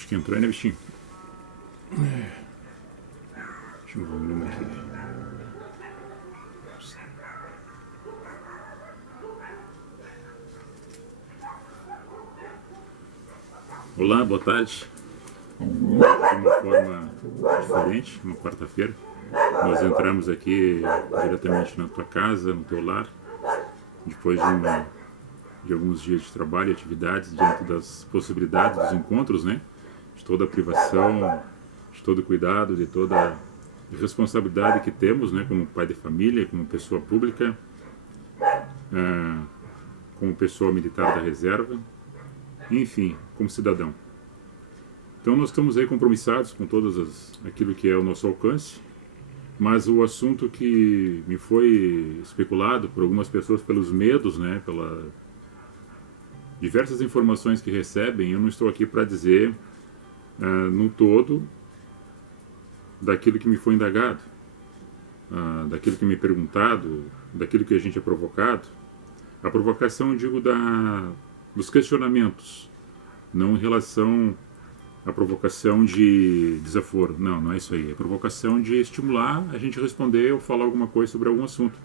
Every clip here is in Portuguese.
Acho que entrou, né, bichinho? Deixa eu ver o volume aqui. Olá, boa tarde. De uma forma diferente, uma quarta-feira, nós entramos aqui diretamente na tua casa, no teu lar, depois de alguns dias de trabalho e atividades, diante das possibilidades dos encontros, né? De toda a privação, de todo o cuidado, de toda a responsabilidade que temos, né? Como pai de família, como pessoa pública, como pessoa militar da reserva, enfim, como cidadão. Então nós estamos aí compromissados com aquilo que é o nosso alcance, mas o assunto que me foi especulado por algumas pessoas pelos medos, né, pelas diversas informações que recebem, eu não estou aqui para dizer no todo daquilo que me foi indagado, daquilo que me é perguntado, daquilo que a gente é provocado. A provocação, eu digo, dos questionamentos, não em relação à provocação de desaforo. Não, não é isso aí. É provocação de estimular a gente responder ou falar alguma coisa sobre algum assunto.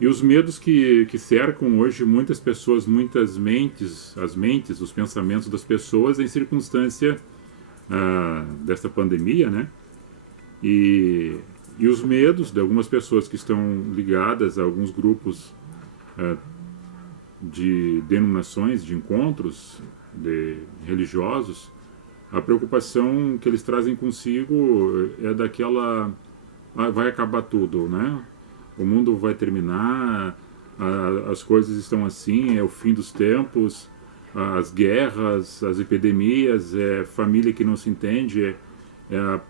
E os medos que cercam hoje muitas pessoas, muitas mentes, os pensamentos das pessoas em circunstância desta pandemia, né? E os medos de algumas pessoas que estão ligadas a alguns grupos de denominações, de encontros religiosos, a preocupação que eles trazem consigo é daquela... vai acabar tudo, né? O mundo vai terminar, as coisas estão assim, é o fim dos tempos, as guerras, as epidemias, é família que não se entende, é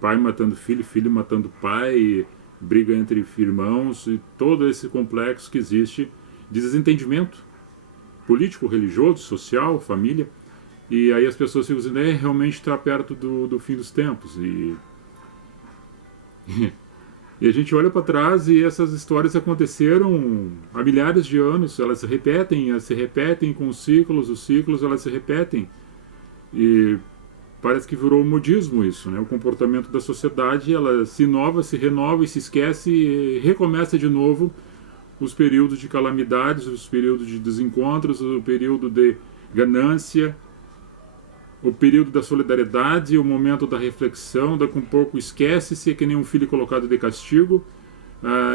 pai matando filho, filho matando pai, briga entre irmãos, e todo esse complexo que existe de desentendimento político, religioso, social, família. E aí as pessoas ficam dizendo, realmente está perto do fim dos tempos. E a gente olha para trás e essas histórias aconteceram há milhares de anos, elas se repetem com os ciclos elas se repetem. E parece que virou um modismo isso, né? O comportamento da sociedade, ela se inova, se renova e se esquece e recomeça de novo os períodos de calamidades, os períodos de desencontros, o período de ganância, o período da solidariedade, o momento da reflexão. Daqui a um pouco esquece-se, é que nem um filho colocado de castigo,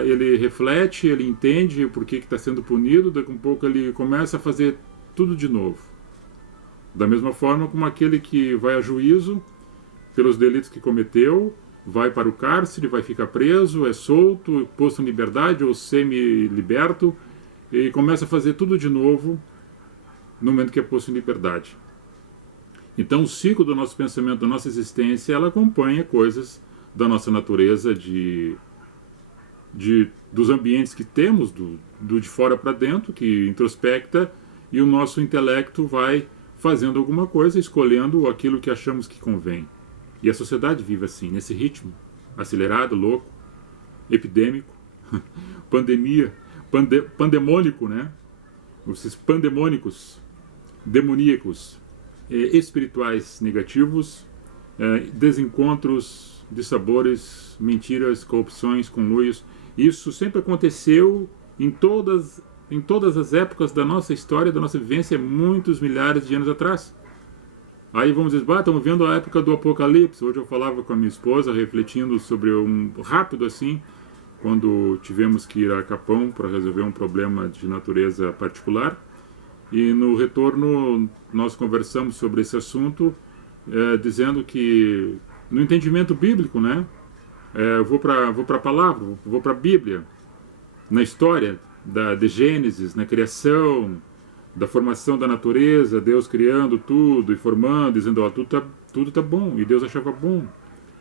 ele reflete, ele entende por que está sendo punido, daqui a um pouco ele começa a fazer tudo de novo. Da mesma forma como aquele que vai a juízo pelos delitos que cometeu, vai para o cárcere, vai ficar preso, é solto, posto em liberdade ou semi-liberto, e começa a fazer tudo de novo no momento que é posto em liberdade. Então o ciclo do nosso pensamento, da nossa existência, ela acompanha coisas da nossa natureza, dos ambientes que temos, do de fora para dentro, que introspecta, e o nosso intelecto vai fazendo alguma coisa, escolhendo aquilo que achamos que convém. E a sociedade vive assim, nesse ritmo, acelerado, louco, epidêmico, pandemia, pandemônico, né? Esses pandemônicos, demoníacos, espirituais negativos, desencontros de sabores, mentiras, corrupções, conluios. Isso sempre aconteceu em todas as épocas da nossa história, da nossa vivência, muitos milhares de anos atrás. Aí vamos dizer, estamos vendo a época do Apocalipse. Hoje eu falava com a minha esposa, refletindo sobre rápido assim, quando tivemos que ir a Capão para resolver um problema de natureza particular. E no retorno nós conversamos sobre esse assunto, dizendo que no entendimento bíblico, né, eu vou para a palavra, vou para a Bíblia, na história de Gênesis, na criação, da formação da natureza, Deus criando tudo e formando, dizendo, tudo tá bom, e Deus achava bom.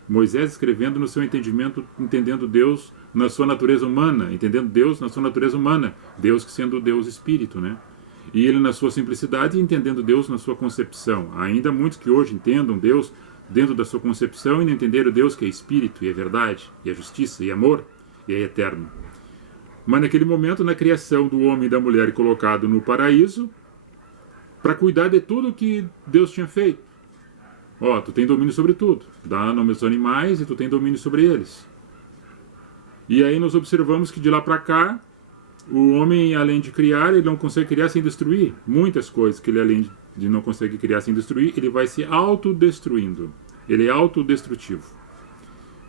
Moisés escrevendo no seu entendimento, entendendo Deus na sua natureza humana, entendendo Deus na sua natureza humana, Deus que sendo Deus Espírito, né? E ele na sua simplicidade, entendendo Deus na sua concepção. Há ainda muitos que hoje entendam Deus dentro da sua concepção e não entenderam Deus que é Espírito, e é verdade, e é justiça, e é amor, e é eterno. Mas naquele momento, na criação do homem e da mulher colocado no paraíso, para cuidar de tudo que Deus tinha feito. Ó, tu tem domínio sobre tudo. Dá nome aos animais e tu tem domínio sobre eles. E aí nós observamos que de lá para cá, o homem, além de criar, ele não consegue criar sem destruir. Muitas coisas que ele, além de não conseguir criar sem destruir, ele vai se autodestruindo. Ele é autodestrutivo.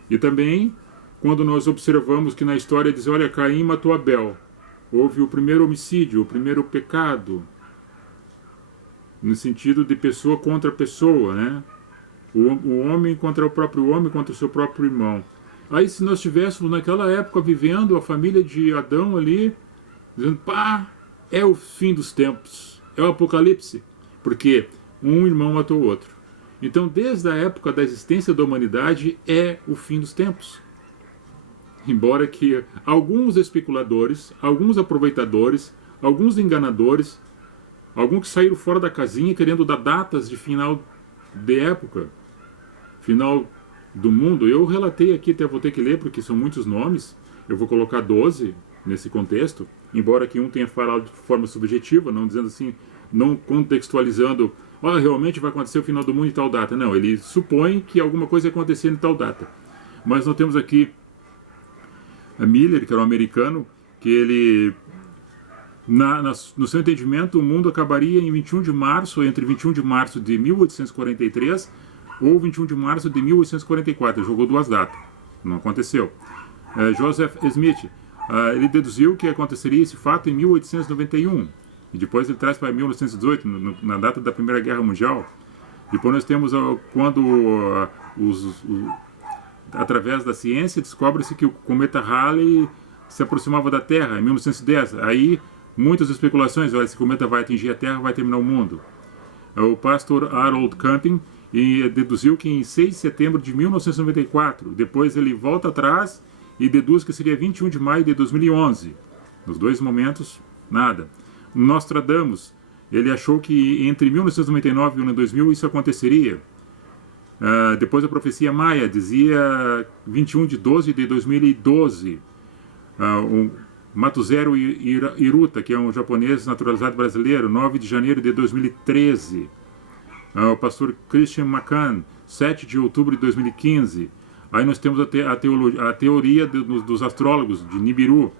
E também, quando nós observamos que na história diz, olha, Caim matou Abel. Houve o primeiro homicídio, o primeiro pecado. No sentido de pessoa contra pessoa, né? O homem contra o próprio homem, contra o seu próprio irmão. Aí se nós estivéssemos naquela época vivendo a família de Adão ali, dizendo, pá, é o fim dos tempos, é o apocalipse, porque um irmão matou o outro. Então desde a época da existência da humanidade é o fim dos tempos. Embora que alguns especuladores, alguns aproveitadores, alguns enganadores, alguns que saíram fora da casinha querendo dar datas de final de época, final do mundo. Eu relatei aqui, até vou ter que ler porque são muitos nomes, eu vou colocar 12 nesse contexto, embora que um tenha falado de forma subjetiva, não dizendo assim, não contextualizando, realmente vai acontecer o final do mundo em tal data. Não, ele supõe que alguma coisa ia acontecer em tal data. Mas nós temos aqui a Miller, que era um americano, que ele, no seu entendimento, o mundo acabaria em 21 de março, entre 21 de março de 1843 ou 21 de março de 1844. Ele jogou duas datas. Não aconteceu. Joseph Smith, ele deduziu que aconteceria esse fato em 1891. E depois ele traz para 1918, na data da Primeira Guerra Mundial. Depois nós temos quando através da ciência descobre-se que o cometa Halley se aproximava da Terra em 1910. Aí muitas especulações, esse cometa vai atingir a Terra, vai terminar o mundo. O pastor Harold Camping deduziu que em 6 de setembro de 1994, depois ele volta atrás e deduz que seria 21 de maio de 2011. Nos dois momentos, nada. Nostradamus, ele achou que entre 1999 e 2000 isso aconteceria. Depois a profecia maia dizia 21 de 12 de 2012. O Matuzero Hiruta, que é um japonês naturalizado brasileiro, 9 de janeiro de 2013. O pastor Christian McCann, 7 de outubro de 2015. Aí nós temos a teoria dos astrólogos de Nibiru,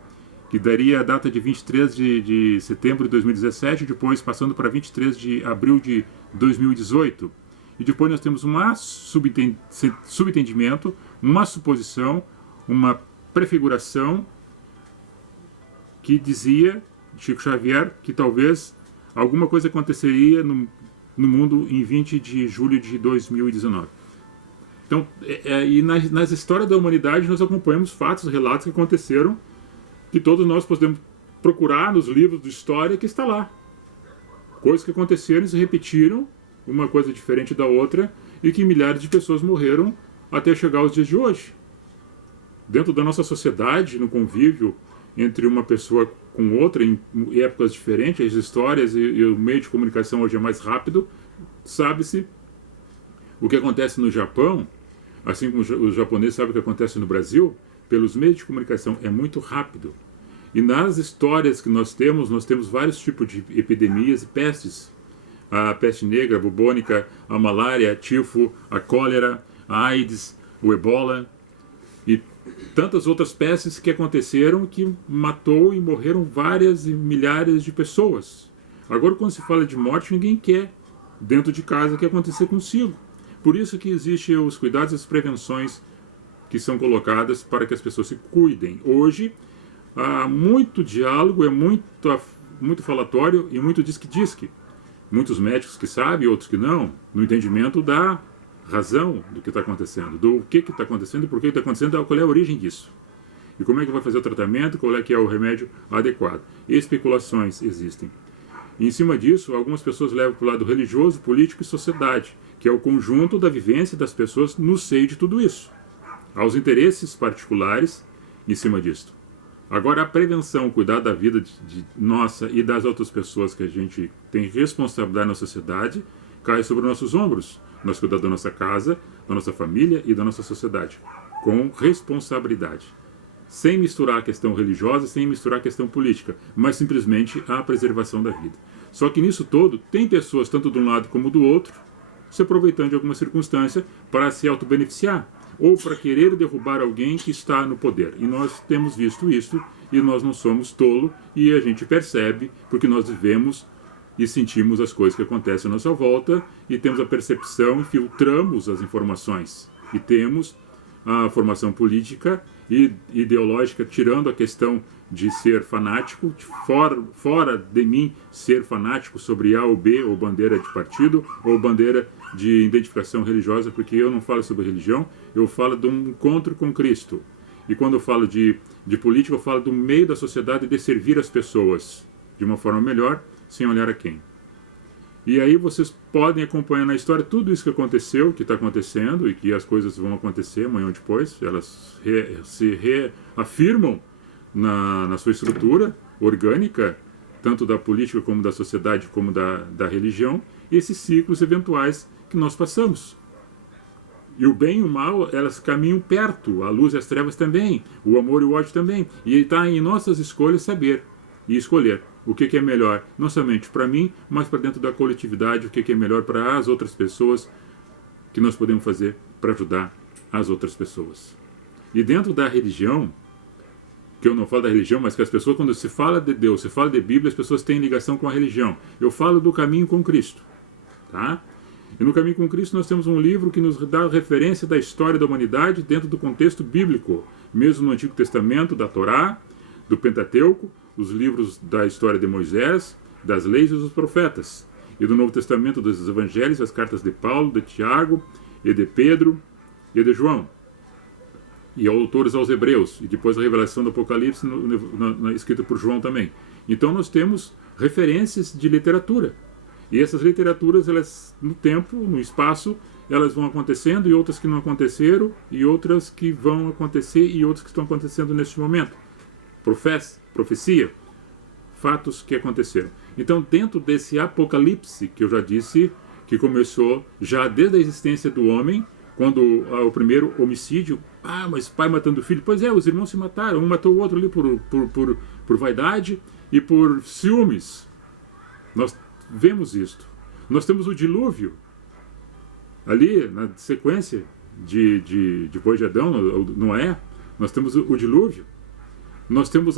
que daria a data de 23 de setembro de 2017, depois passando para 23 de abril de 2018. E depois nós temos um subentendimento, uma suposição, uma prefiguração que dizia, Chico Xavier, que talvez alguma coisa aconteceria no mundo em 20 de julho de 2019. Então, e nas histórias da humanidade nós acompanhamos fatos, relatos que aconteceram, que todos nós podemos procurar nos livros de história que está lá. Coisas que aconteceram e se repetiram, uma coisa diferente da outra, e que milhares de pessoas morreram até chegar aos dias de hoje. Dentro da nossa sociedade, no convívio entre uma pessoa com outra, em épocas diferentes, as histórias e o meio de comunicação hoje é mais rápido, sabe-se o que acontece no Japão, assim como os japoneses sabem o que acontece no Brasil, pelos meios de comunicação é muito rápido. E nas histórias que nós temos vários tipos de epidemias e pestes. A peste negra, a bubônica, a malária, a tifo, a cólera, a AIDS, o ebola e tantas outras pestes que aconteceram que matou e morreram várias e milhares de pessoas. Agora, quando se fala de morte, ninguém quer dentro de casa que acontecer consigo. Por isso que existem os cuidados e as prevenções que são colocadas para que as pessoas se cuidem. Hoje, há muito diálogo, é muito falatório e muito disque-disque. Muitos médicos que sabem, outros que não, no entendimento da razão do que está acontecendo, do que está acontecendo e por que está acontecendo, qual é a origem disso. E como é que vai fazer o tratamento, qual é que é o remédio adequado. Especulações existem. E em cima disso, algumas pessoas levam para o lado religioso, político e sociedade, que é o conjunto da vivência das pessoas no seio de tudo isso. Há os interesses particulares em cima disso. Agora, a prevenção, cuidar da vida de nossa e das outras pessoas que a gente tem responsabilidade na sociedade, cai sobre nossos ombros. Nós cuidar da nossa casa, da nossa família e da nossa sociedade, com responsabilidade. Sem misturar a questão religiosa, sem misturar a questão política, mas simplesmente a preservação da vida. Só que nisso todo, tem pessoas, tanto de um lado como do outro, se aproveitando de alguma circunstância para se autobeneficiar ou para querer derrubar alguém que está no poder. E nós temos visto isso, e nós não somos tolo, e a gente percebe, porque nós vivemos e sentimos as coisas que acontecem à nossa volta, e temos a percepção e filtramos as informações. E temos a formação política e ideológica, tirando a questão de ser fanático, fora de mim ser fanático sobre A ou B, ou bandeira de partido, ou bandeira de identificação religiosa, porque eu não falo sobre religião, eu falo de um encontro com Cristo. E quando eu falo de política, eu falo do meio da sociedade, de servir as pessoas de uma forma melhor, sem olhar a quem. E aí vocês podem acompanhar na história tudo isso que aconteceu, que está acontecendo, e que as coisas vão acontecer amanhã ou depois, elas se reafirmam na sua estrutura orgânica, tanto da política como da sociedade, como da religião, e esses ciclos eventuais que nós passamos. E o bem e o mal, elas caminham perto, a luz e as trevas também, o amor e o ódio também. E está em nossas escolhas saber e escolher o que é melhor, não somente para mim, mas para dentro da coletividade, o que é melhor para as outras pessoas, que nós podemos fazer para ajudar as outras pessoas. E dentro da religião, que eu não falo da religião, mas que as pessoas, quando se fala de Deus, se fala de Bíblia, as pessoas têm ligação com a religião. Eu falo do caminho com Cristo, tá? E no Caminho com Cristo nós temos um livro que nos dá referência da história da humanidade dentro do contexto bíblico, mesmo no Antigo Testamento, da Torá, do Pentateuco, os livros da história de Moisés, das leis e dos profetas, e do Novo Testamento, dos Evangelhos, as cartas de Paulo, de Tiago, e de Pedro, e de João, e autores aos Hebreus, e depois a revelação do Apocalipse, escrita por João também. Então nós temos referências de literatura. E essas literaturas, elas, no tempo, no espaço, elas vão acontecendo, e outras que não aconteceram, e outras que vão acontecer, e outras que estão acontecendo neste momento. Profecia, fatos que aconteceram. Então, dentro desse apocalipse, que eu já disse, que começou já desde a existência do homem, quando o primeiro homicídio, mas pai matando filho, pois é, os irmãos se mataram, um matou o outro ali por vaidade e por ciúmes. Nós vemos isto. Nós temos o dilúvio, ali na sequência depois de Adão, Noé, nós temos o dilúvio. Nós temos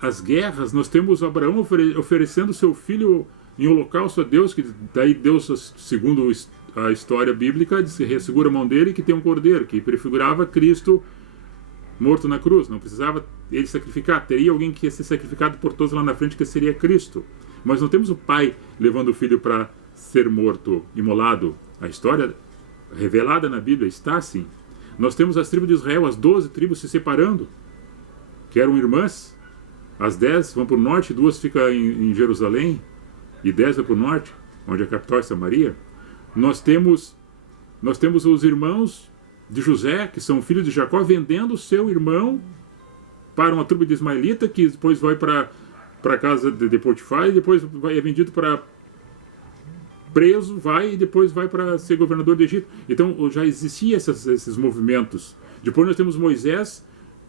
as guerras, nós temos Abraão oferecendo seu filho em holocausto a Deus, que daí Deus, segundo a história bíblica, segura a mão dele, que tem um cordeiro, que prefigurava Cristo morto na cruz. Não precisava ele sacrificar, teria alguém que ia ser sacrificado por todos lá na frente, que seria Cristo. Mas não temos o pai levando o filho para ser morto, imolado. A história revelada na Bíblia está assim. Nós temos as tribos de Israel, as 12 tribos se separando, que eram irmãs. As 10 vão para o norte, 2 ficam em Jerusalém, e 10 vão para o norte, onde a capital é Samaria. Nós temos os irmãos de José, que são filhos de Jacó, vendendo o seu irmão para uma tribo de ismaelita, que depois vai para a casa de Potifar, e depois é vendido para preso, e depois vai para ser governador do Egito. Então já existiam esses movimentos. Depois nós temos Moisés,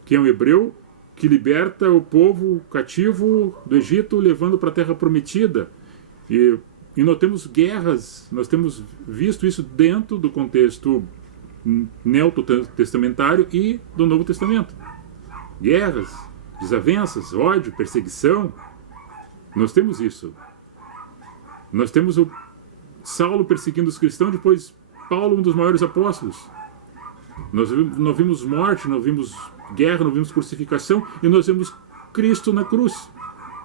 que é um hebreu, que liberta o povo cativo do Egito, levando para a terra prometida. E nós temos guerras, nós temos visto isso dentro do contexto neotestamentário e do Novo Testamento. Guerras, desavenças, ódio, perseguição. Nós temos isso. Nós temos o Saulo perseguindo os cristãos, depois Paulo, um dos maiores apóstolos. Nós vimos morte, nós vimos guerra, nós vimos crucificação, e nós vimos Cristo na cruz,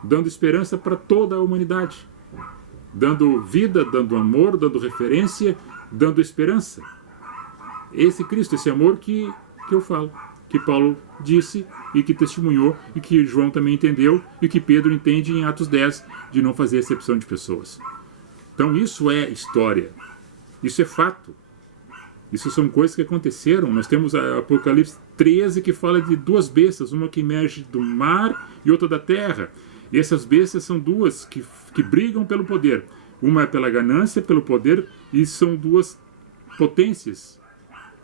dando esperança para toda a humanidade, dando vida, dando amor, dando referência, dando esperança. Esse Cristo, esse amor que eu falo, que Paulo disse e que testemunhou, e que João também entendeu, e que Pedro entende em Atos 10, de não fazer acepção de pessoas. Então isso é história, isso é fato. Isso são coisas que aconteceram. Nós temos a Apocalipse 13, que fala de 2 bestas, uma que emerge do mar e outra da terra. E essas bestas são 2 que brigam pelo poder. Uma é pela ganância, pelo poder, e são 2 potências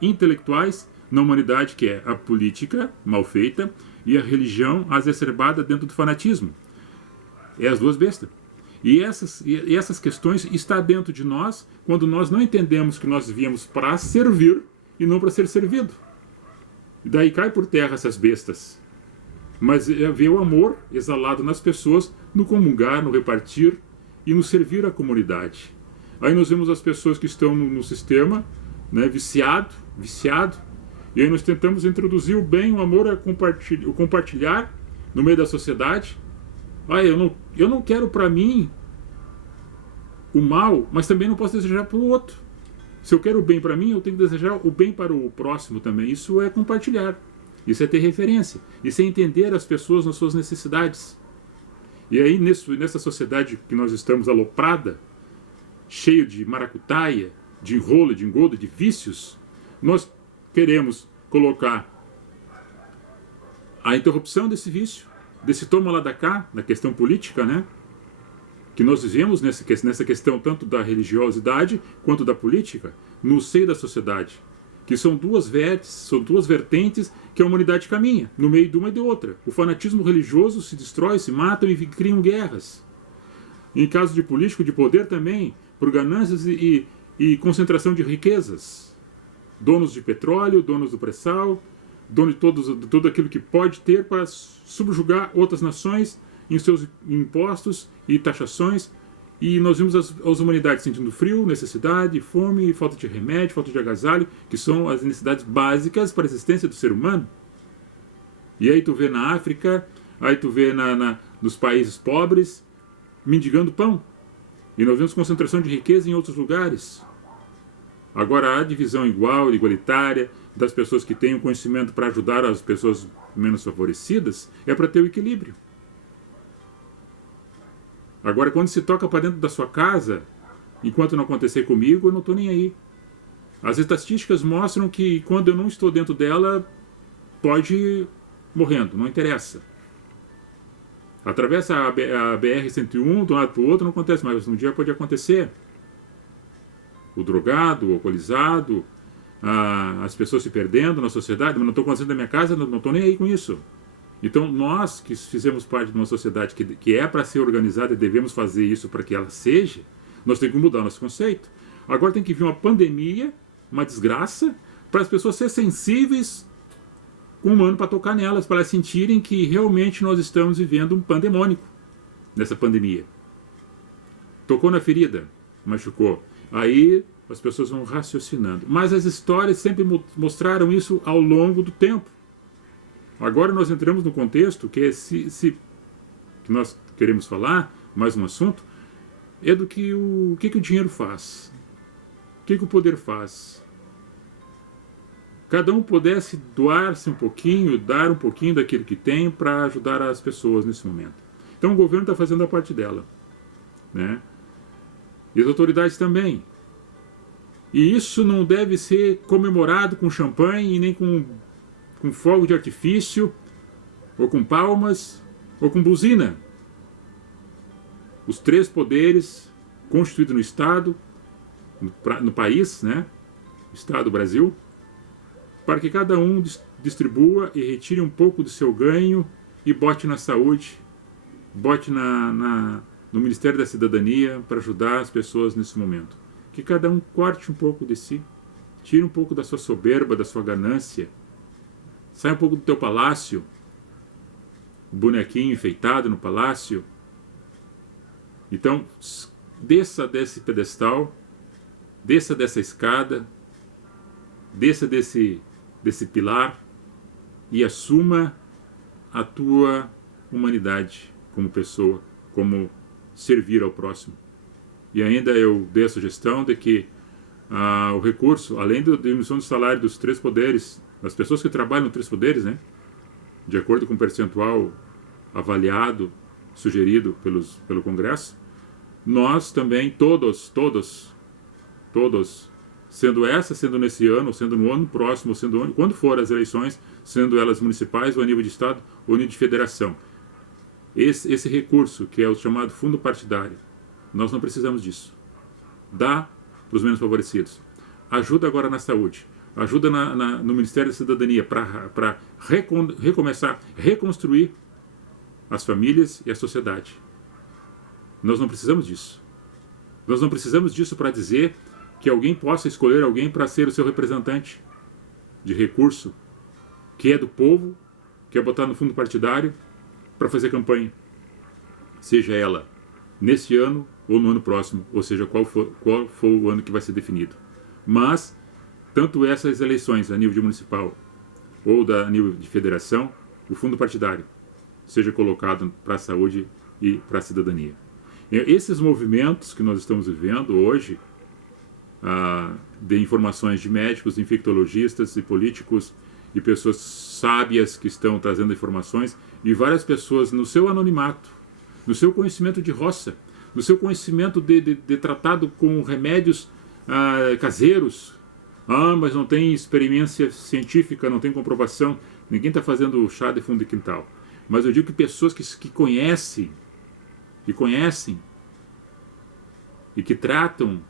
intelectuais na humanidade, que é a política mal feita e a religião exacerbada dentro do fanatismo. É as 2 bestas. E essas questões estão dentro de nós quando nós não entendemos que nós viemos para servir e não para ser servido. E daí cai por terra essas bestas. Mas vê o amor exalado nas pessoas no comungar, no repartir e no servir à comunidade. Aí nós vemos as pessoas que estão no sistema, né, viciado, e aí nós tentamos introduzir o bem, o amor, o compartilhar no meio da sociedade. Eu não quero para mim o mal, mas também não posso desejar para o outro. Se eu quero o bem para mim, eu tenho que desejar o bem para o próximo também. Isso é compartilhar. Isso é ter referência. Isso é entender as pessoas nas suas necessidades. E aí, nessa sociedade que nós estamos aloprada, cheio de maracutaia, de enrolo, de engodo, de vícios, nós queremos colocar a interrupção desse vício, desse toma lá da cá, na questão política, né? Que nós vivemos nessa questão tanto da religiosidade quanto da política, no seio da sociedade. Que são duas vertentes que a humanidade caminha, no meio de uma e de outra. O fanatismo religioso se destrói, se matam e criam guerras. Em caso de político, de poder também, por ganâncias e concentração de riquezas. Donos de petróleo, donos do pré-sal, dono de tudo aquilo que pode ter para subjugar outras nações em seus impostos e taxações. E nós vimos as humanidades sentindo frio, necessidade, fome, falta de remédio, falta de agasalho, que são as necessidades básicas para a existência do ser humano. E aí tu vê na África, aí tu vê nos países pobres, mendigando pão. E nós vemos concentração de riqueza em outros lugares. Agora a divisão igual, igualitária, das pessoas que têm o conhecimento para ajudar as pessoas menos favorecidas, é para ter o equilíbrio. Agora, quando se toca para dentro da sua casa, enquanto não acontecer comigo, eu não estou nem aí. As estatísticas mostram que quando eu não estou dentro dela, pode ir morrendo, não interessa. Atravessa a BR-101 de um lado para o outro, não acontece, mas um dia pode acontecer. O drogado, o alcoolizado, as pessoas se perdendo na sociedade, mas não estou acontecendo na minha casa, não estou nem aí com isso. Então, nós que fizemos parte de uma sociedade que é para ser organizada e devemos fazer isso para que ela seja, nós temos que mudar nosso conceito. Agora tem que vir uma pandemia, uma desgraça, para as pessoas serem sensíveis com o humano para tocar nelas, para elas sentirem que realmente nós estamos vivendo um pandemônico nessa pandemia. Tocou na ferida, machucou. Aí as pessoas vão raciocinando. Mas as histórias sempre mostraram isso ao longo do tempo. Agora nós entramos no contexto que que nós queremos falar, mais um assunto, é do que o dinheiro faz. O que o poder faz. Cada um pudesse doar-se um pouquinho, dar um pouquinho daquilo que tem para ajudar as pessoas nesse momento. Então o governo está fazendo a parte dela, né? E as autoridades também. E isso não deve ser comemorado com champanhe e nem com fogo de artifício, ou com palmas, ou com buzina. Os três poderes constituídos no Estado, no país, né? Estado, Brasil, para que cada um distribua e retire um pouco do seu ganho e bote na saúde, bote no Ministério da Cidadania para ajudar as pessoas nesse momento. Que cada um corte um pouco de si, tire um pouco da sua soberba, da sua ganância, sai um pouco do teu palácio, o bonequinho enfeitado no palácio. Então, desça desse pedestal, desça dessa escada, desça desse pilar e assuma a tua humanidade como pessoa, como servir ao próximo. E ainda eu dei a sugestão de que o recurso, além da diminuição do salário dos três poderes, das pessoas que trabalham nos três poderes, né, de acordo com o percentual avaliado, sugerido pelo Congresso, nós também, todos, sendo nesse ano, sendo no ano próximo, sendo quando for as eleições, sendo elas municipais ou a nível de Estado ou a nível de federação. Esse recurso, que é o chamado fundo partidário, nós não precisamos disso. Dá para os menos favorecidos. Ajuda agora na saúde. Ajuda no Ministério da Cidadania para recomeçar, reconstruir as famílias e a sociedade. Nós não precisamos disso. Nós não precisamos disso para dizer que alguém possa escolher alguém para ser o seu representante de recurso, que é do povo, que é botar no fundo partidário para fazer campanha. Seja ela nesse ano ou no ano próximo, ou seja, qual for o ano que vai ser definido. Mas, tanto essas eleições a nível de municipal ou a nível de federação, o fundo partidário seja colocado para a saúde e para a cidadania. Esses movimentos que nós estamos vivendo hoje, de informações de médicos, infectologistas e políticos e pessoas sábias que estão trazendo informações, e várias pessoas no seu anonimato, no seu conhecimento de roça, no seu conhecimento de tratado com remédios caseiros. Mas não tem experiência científica, não tem comprovação. Ninguém está fazendo chá de fundo de quintal. Mas eu digo que pessoas que conhecem e que tratam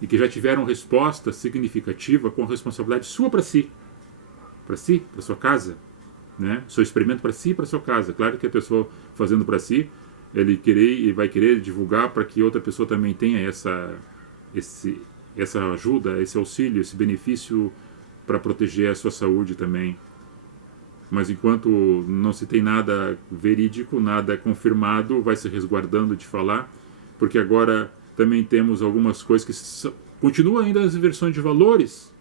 e que já tiveram resposta significativa com responsabilidade sua para si, para sua casa, né? Seu experimento para si e para sua casa. Claro que a pessoa fazendo para si, ele vai querer divulgar para que outra pessoa também tenha essa ajuda, esse auxílio, esse benefício para proteger a sua saúde também. Mas enquanto não se tem nada verídico, nada confirmado, vai se resguardando de falar, porque agora também temos algumas coisas que continuam ainda as inversões de valores.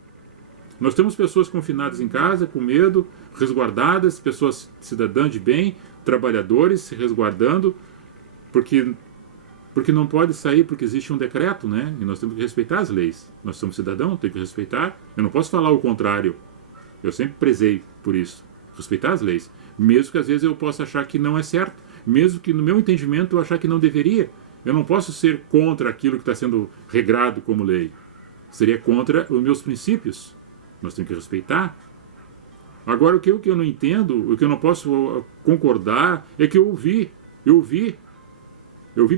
Nós temos pessoas confinadas em casa, com medo, resguardadas, pessoas cidadãs de bem, trabalhadores se resguardando, porque não pode sair, porque existe um decreto, né? E nós temos que respeitar as leis. Nós somos cidadãos, temos que respeitar. Eu não posso falar o contrário. Eu sempre prezei por isso. Respeitar as leis. Mesmo que às vezes eu possa achar que não é certo. Mesmo que no meu entendimento eu achar que não deveria. Eu não posso ser contra aquilo que está sendo regrado como lei. Seria contra os meus princípios. Nós temos que respeitar. Agora, o que eu não entendo, o que eu não posso concordar, é que eu ouvi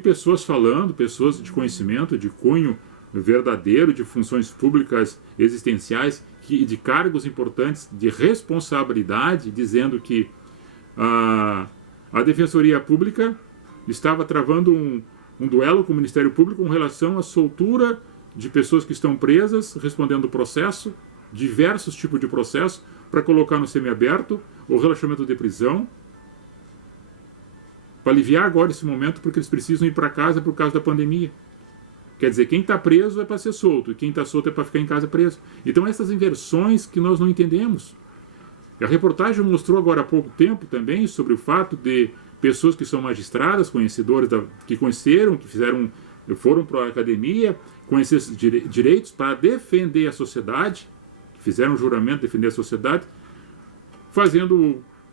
pessoas falando, pessoas de conhecimento, de cunho verdadeiro, de funções públicas existenciais, de cargos importantes, de responsabilidade, dizendo que a Defensoria Pública estava travando um duelo com o Ministério Público com relação à soltura de pessoas que estão presas, respondendo o processo, diversos tipos de processo, para colocar no semiaberto ou relaxamento de prisão, para aliviar agora esse momento, porque eles precisam ir para casa por causa da pandemia. Quer dizer, quem está preso é para ser solto, e quem está solto é para ficar em casa preso. Então essas inversões que nós não entendemos. A reportagem mostrou agora há pouco tempo também sobre o fato de pessoas que são magistradas, conhecedores, que conheceram, foram para a academia, conhecer esses direitos para defender a sociedade, que fizeram um juramento de defender a sociedade,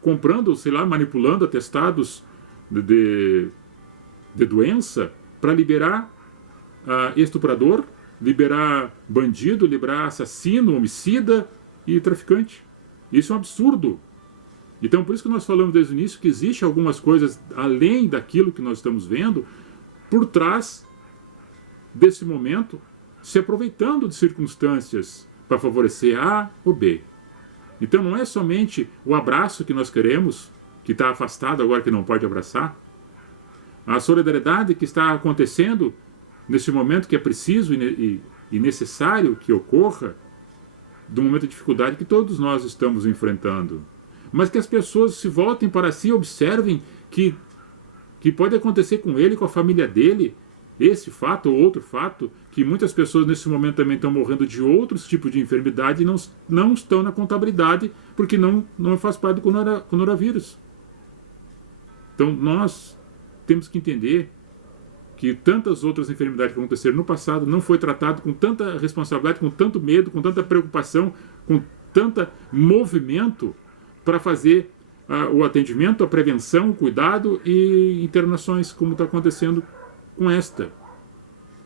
comprando, manipulando atestados de doença para liberar estuprador, liberar bandido, liberar assassino, homicida e traficante. Isso é um absurdo. Então, por isso que nós falamos desde o início que existe algumas coisas além daquilo que nós estamos vendo, por trás desse momento, se aproveitando de circunstâncias para favorecer A ou B. Então, não é somente o abraço que nós queremos, que está afastado agora, que não pode abraçar. A solidariedade que está acontecendo nesse momento, que é preciso e necessário que ocorra, do momento de dificuldade que todos nós estamos enfrentando. Mas que as pessoas se voltem para si e observem que pode acontecer com ele, com a família dele, esse fato ou outro fato, que muitas pessoas nesse momento também estão morrendo de outros tipos de enfermidade e não estão na contabilidade, porque não faz parte do coronavírus. Então nós temos que entender que tantas outras enfermidades que aconteceram no passado não foi tratado com tanta responsabilidade, com tanto medo, com tanta preocupação, com tanto movimento para fazer o atendimento, a prevenção, o cuidado e internações, como está acontecendo com esta.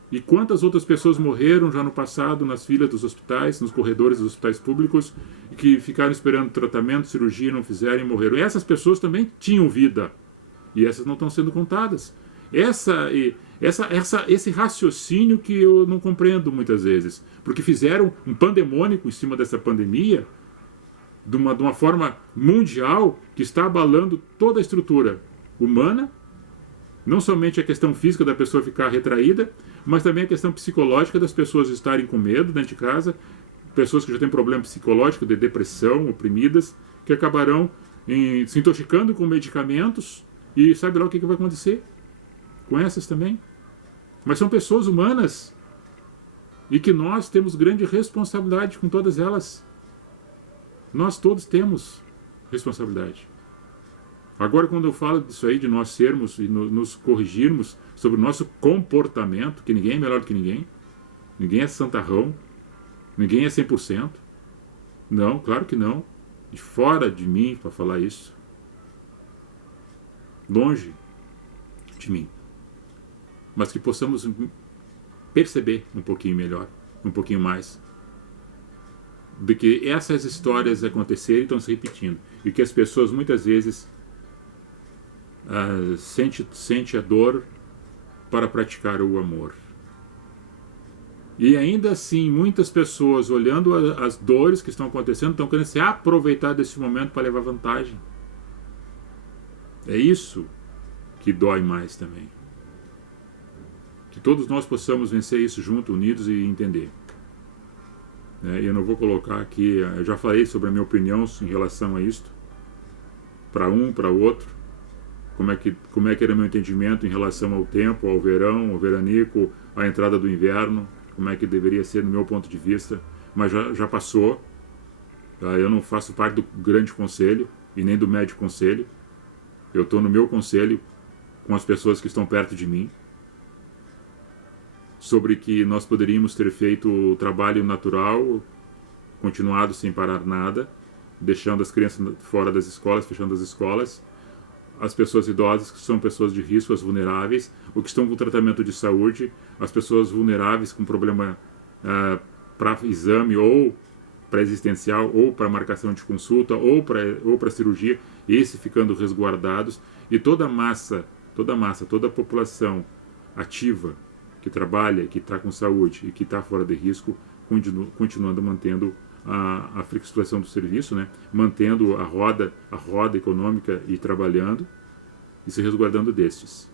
E quantas outras pessoas morreram já no passado nas filas dos hospitais, nos corredores dos hospitais públicos, que ficaram esperando tratamento, cirurgia, não fizeram e morreram. E essas pessoas também tinham vida. E essas não estão sendo contadas. Esse raciocínio que eu não compreendo muitas vezes. Porque fizeram um pandemônico em cima dessa pandemia, de uma forma mundial, que está abalando toda a estrutura humana, Não somente a questão física da pessoa ficar retraída, mas também a questão psicológica das pessoas estarem com medo dentro de casa, pessoas que já têm problema psicológico, de depressão, oprimidas, que acabarão se intoxicando com medicamentos e sabe lá o que vai acontecer com essas também. Mas são pessoas humanas e que nós temos grande responsabilidade com todas elas. Nós todos temos responsabilidade. Agora, quando eu falo disso aí, de nós sermos e nos corrigirmos sobre o nosso comportamento, que ninguém é melhor do que ninguém é santarrão, ninguém é 100%. Não, claro que não. De fora de mim para falar isso. Longe de mim. Mas que possamos perceber um pouquinho melhor, um pouquinho mais, de que essas histórias acontecerem e estão se repetindo. E que as pessoas muitas vezes sente a dor para praticar o amor. E ainda assim, muitas pessoas, olhando as dores que estão acontecendo, estão querendo se aproveitar desse momento para levar vantagem. É isso que dói mais também. Que todos nós possamos vencer isso juntos, unidos e entender. Eu não vou colocar aqui, eu já falei sobre a minha opinião em relação a isto, para um, para o outro, como é que era o meu entendimento em relação ao tempo, ao verão, ao veranico, à entrada do inverno, como é que deveria ser no meu ponto de vista, mas já passou. Eu não faço parte do grande conselho e nem do médio conselho. Eu estou no meu conselho com as pessoas que estão perto de mim, sobre que nós poderíamos ter feito o trabalho natural, continuado sem parar nada, deixando as crianças fora das escolas, fechando as escolas, as pessoas idosas, que são pessoas de risco, as vulneráveis, ou que estão com tratamento de saúde, as pessoas vulneráveis com problema para exame ou pré-existencial, ou para marcação de consulta, ou para cirurgia, esse ficando resguardados, e toda a massa, toda a população ativa, que trabalha, que está com saúde e que está fora de risco, continuando mantendo a flexibilização do serviço, né? Mantendo a roda econômica e trabalhando e se resguardando destes.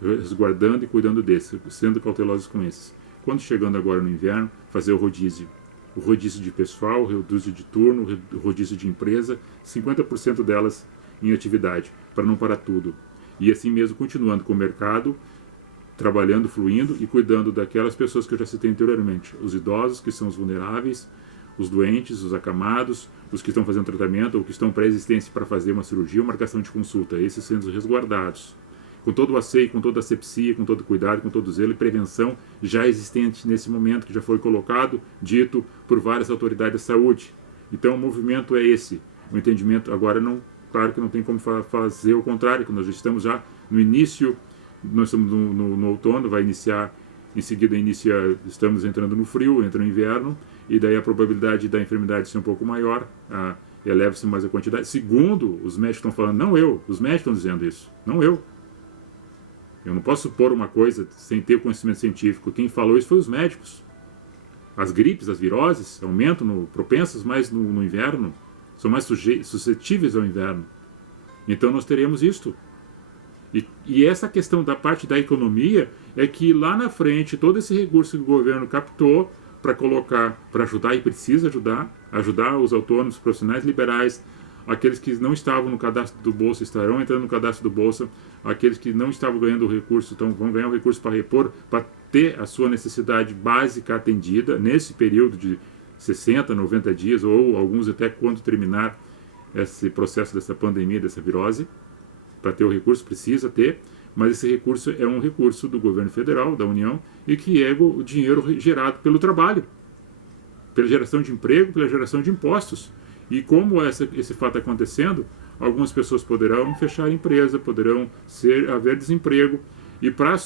Resguardando e cuidando desses, sendo cautelosos com esses. Quando chegando agora no inverno, fazer o rodízio. O rodízio de pessoal, o rodízio de turno, o rodízio de empresa, 50% delas em atividade, para não parar tudo. E assim mesmo continuando com o mercado, trabalhando, fluindo e cuidando daquelas pessoas que eu já citei anteriormente. Os idosos, que são os vulneráveis, os doentes, os acamados, os que estão fazendo tratamento ou que estão pré-existência para fazer uma cirurgia ou marcação de consulta. Esses sendo resguardados. Com todo o asseio, com toda a asepsia, com todo o cuidado, com todo o zelo e prevenção já existente nesse momento, que já foi colocado, dito por várias autoridades da saúde. Então o movimento é esse. O entendimento agora, não, claro que não tem como fazer o contrário, que nós estamos já no início. Nós estamos no outono, vai iniciar, em seguida estamos entrando no frio, entra no inverno, e daí a probabilidade da enfermidade ser um pouco maior, eleva-se mais a quantidade. Segundo os médicos estão falando, não eu, os médicos estão dizendo isso, não eu. Eu não posso supor uma coisa sem ter conhecimento científico. Quem falou isso foi os médicos. As gripes, as viroses aumentam, propensas mais no inverno, são mais suscetíveis ao inverno. Então nós teremos isto. E essa questão da parte da economia é que lá na frente todo esse recurso que o governo captou para colocar, para ajudar, e precisa ajudar os autônomos, profissionais liberais, aqueles que não estavam no cadastro do Bolsa estarão entrando no cadastro do Bolsa, aqueles que não estavam ganhando o recurso, então vão ganhar o recurso para repor, para ter a sua necessidade básica atendida nesse período de 60, 90 dias, ou alguns até quando terminar esse processo dessa pandemia, dessa virose. Para ter o recurso precisa ter, mas esse recurso é um recurso do governo federal, da União, e que é o dinheiro gerado pelo trabalho, pela geração de emprego, pela geração de impostos. E como esse fato acontecendo, algumas pessoas poderão fechar a empresa, poderão haver desemprego, e para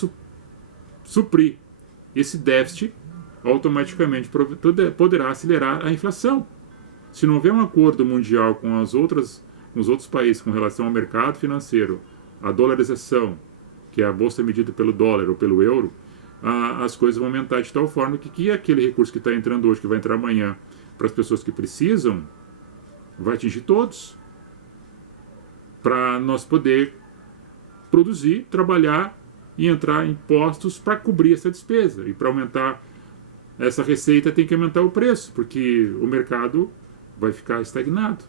suprir esse déficit, automaticamente poderá acelerar a inflação. Se não houver um acordo mundial com os outros países com relação ao mercado financeiro, a dolarização, que é a bolsa medida pelo dólar ou pelo euro, as coisas vão aumentar de tal forma que aquele recurso que está entrando hoje, que vai entrar amanhã, para as pessoas que precisam, vai atingir todos. Para nós poder produzir, trabalhar e entrar em impostos para cobrir essa despesa. E para aumentar essa receita tem que aumentar o preço, porque o mercado vai ficar estagnado.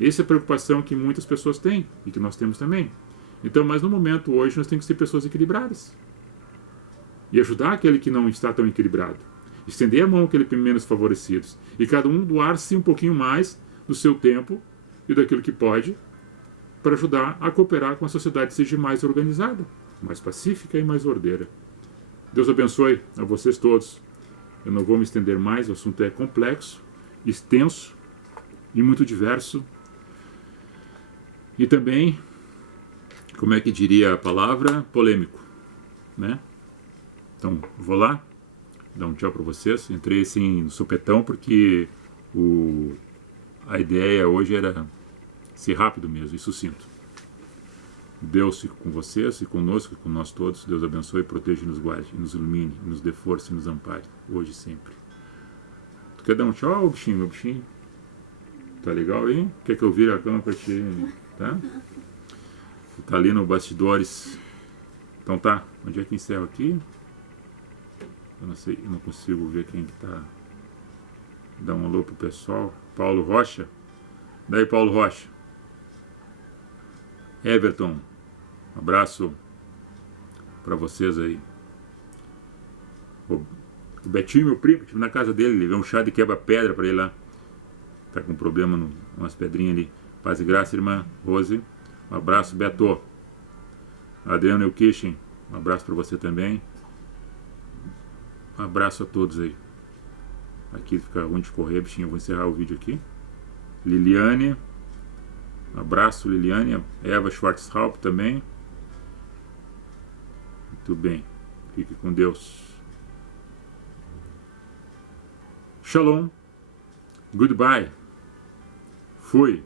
Essa é a preocupação que muitas pessoas têm e que nós temos também. Então, mas no momento hoje nós temos que ser pessoas equilibradas e ajudar aquele que não está tão equilibrado. Estender a mão àquele menos favorecidos e cada um doar-se um pouquinho mais do seu tempo e daquilo que pode para ajudar a cooperar com a sociedade seja mais organizada, mais pacífica e mais ordeira. Deus abençoe a vocês todos. Eu não vou me estender mais, o assunto é complexo, extenso e muito diverso. E também, como é que diria a palavra? Polêmico, né? Então, vou lá, dar um tchau para vocês. Entrei assim no supetão porque a ideia hoje era ser rápido mesmo e sucinto. Deus fique com vocês e conosco e com nós todos. Deus abençoe, proteja e nos guarde, e nos ilumine, e nos dê força e nos ampare, hoje e sempre. Tu quer dar um tchau, bichinho, meu bichinho? Tá legal aí? Quer que eu vire a cama pra ti? Tá? Tá ali no bastidores. Então tá, onde é que encerro aqui? Eu não sei, eu não consigo ver quem que tá. Dá um alô pro pessoal. Paulo Rocha. Daí, Paulo Rocha. Everton, um abraço para vocês aí. O Betinho, meu primo, estive na casa dele, levei um chá de quebra-pedra para ele lá. Tá com problema, umas pedrinhas ali. Paz e graça, irmã Rose. Um abraço, Beto. Adriano Eukishin, um abraço para você também. Um abraço a todos aí. Aqui fica ruim de correr, bichinho. Eu vou encerrar o vídeo aqui. Liliane. Um abraço, Liliane. Eva Schwarzhaupt também. Muito bem. Fique com Deus. Shalom. Goodbye. Fui.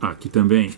Aqui também.